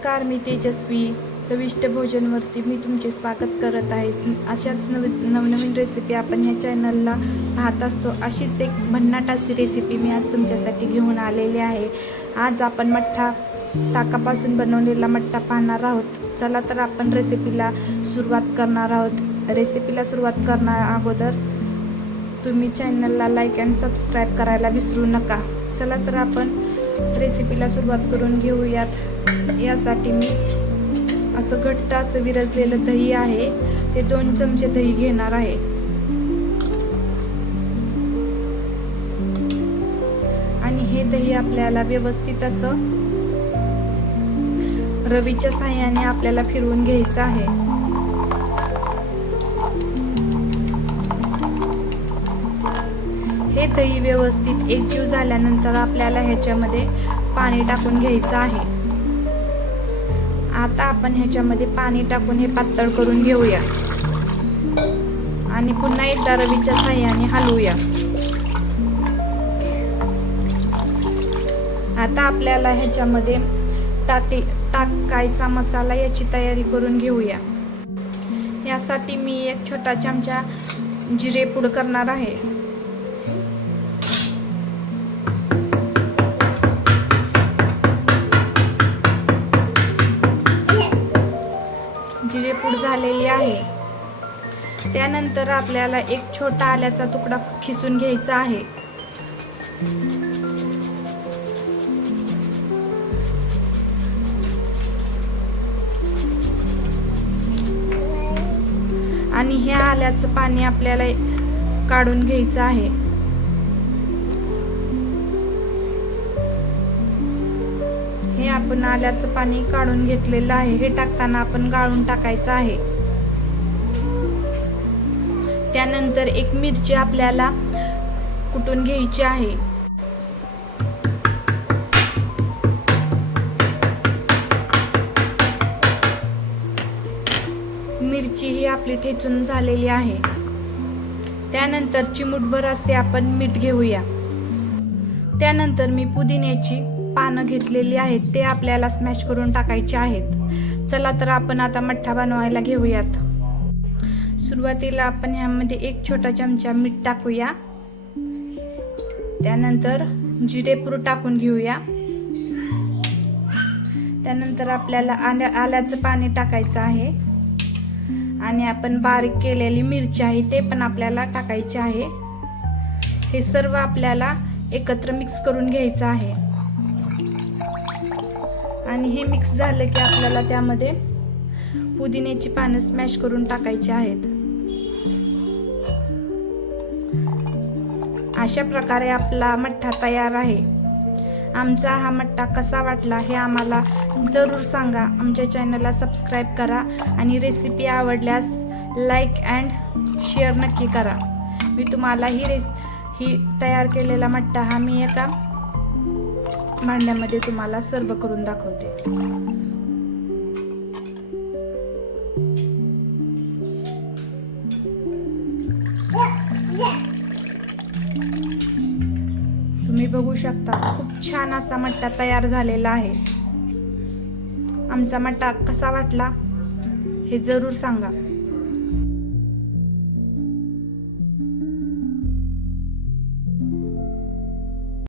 नमस्कार मी तेजस्वी. चविष्ट भोजनवरती मी तुमचे स्वागत करत आहे. अशाच नव नवनवीन रेसिपी आपण ह्या चॅनलला पाहत असतो. अशीच एक भन्नाट अशी रेसिपी मी आज तुमच्यासाठी घेऊन आलेली आहे. आज आपण मठ्ठा ताकापासून बनवलेला मठ्ठा पाहणार आहोत. चला तर आपण रेसिपीला सुरुवात करणार आहोत. रेसिपीला सुरुवात करणार अगोदर तुम्ही चॅनलला लाईक अँड सबस्क्राईब करायला विसरू नका. चला तर आपण रेसिपीला सुरुवात करून घेऊयात. यासाठी मी असं घट्ट असं विरजलेलं दही आहे. ते दोन चमचे दही घेणार आहे. आणि हे दही आपल्याला व्यवस्थित असं रवीच्या साह्याने आपल्याला फिरवून घ्यायचं आहे. हे दही व्यवस्थित एकजीव झाल्यानंतर आपल्याला ह्याच्यामध्ये पाणी टाकून घ्यायचं आहे. आता आपण ह्याच्यामध्ये पाणी टाकून हे पातळ करून घेऊया. आणि पुन्हा एकदा रवीच्या साह्याने हलवूया. आता आपल्याला ह्याच्यामध्ये टाके टाकायचा मसाला याची तयारी करून घेऊया. यासाठी मी एक छोटा चमचा जिरे पूड करणार आहे. झालेली आहे. त्यानंतर आपल्याला एक छोटा आल्याचा तुकडा खिसून घ्यायचा आहे. आणि ह्या आल्याचं पाणी आपल्याला काढून घ्यायचं आहे. आपण आल्याचं पाणी काढून घेतलेलं आहे. हे टाकताना आपण गाळून टाकायचं आहे. त्यानंतर एक मिरची आपल्याला कुटून घ्यायची आहे. मिरची ही आपली ठेचून झालेली आहे. त्यानंतर चिमूटभर असते आपण मीठ घेऊया. त्यानंतर मी पुदिन्याची पानं घेतलेली आहेत ते आपल्याला स्मॅश करून टाकायचे आहेत. चला तर आपण आता मठ्ठा बनवायला घेऊयात. सुरुवातीला आपण ह्यामध्ये एक छोटा चमचा मीठ टाकूया. त्यानंतर जिरेपूर टाकून घेऊया. त्यानंतर आपल्याला आल्या आल्याचं पाणी टाकायचं आहे. आणि आपण बारीक केलेली मिरची आहे ते पण आपल्याला टाकायचे आहे. हे सर्व आपल्याला एकत्र मिक्स करून घ्यायचं आहे. आणि हे मिक्स झालं की आपल्याला त्यामध्ये पुदिन्याची पानं स्मॅश करून टाकायची आहेत. अशा प्रकारे आपला मठ्ठा तयार आहे. आमचा हा मठ्ठा कसा वाटला हे आम्हाला जरूर सांगा. आमच्या चॅनलला सबस्क्राईब करा आणि रेसिपी आवडल्यास लाईक अँड शेअर नक्की करा. मी तुम्हाला ही रेस ही तयार केलेला मठ्ठा हा मी एका भांड्यामध्ये तुम्हाला सर्व करून दाखवते. तुम्ही बघू शकता खूप छान असा मट्टा तयार झालेला आहे. आमचा मट्टा कसा वाटला हे जरूर सांगा.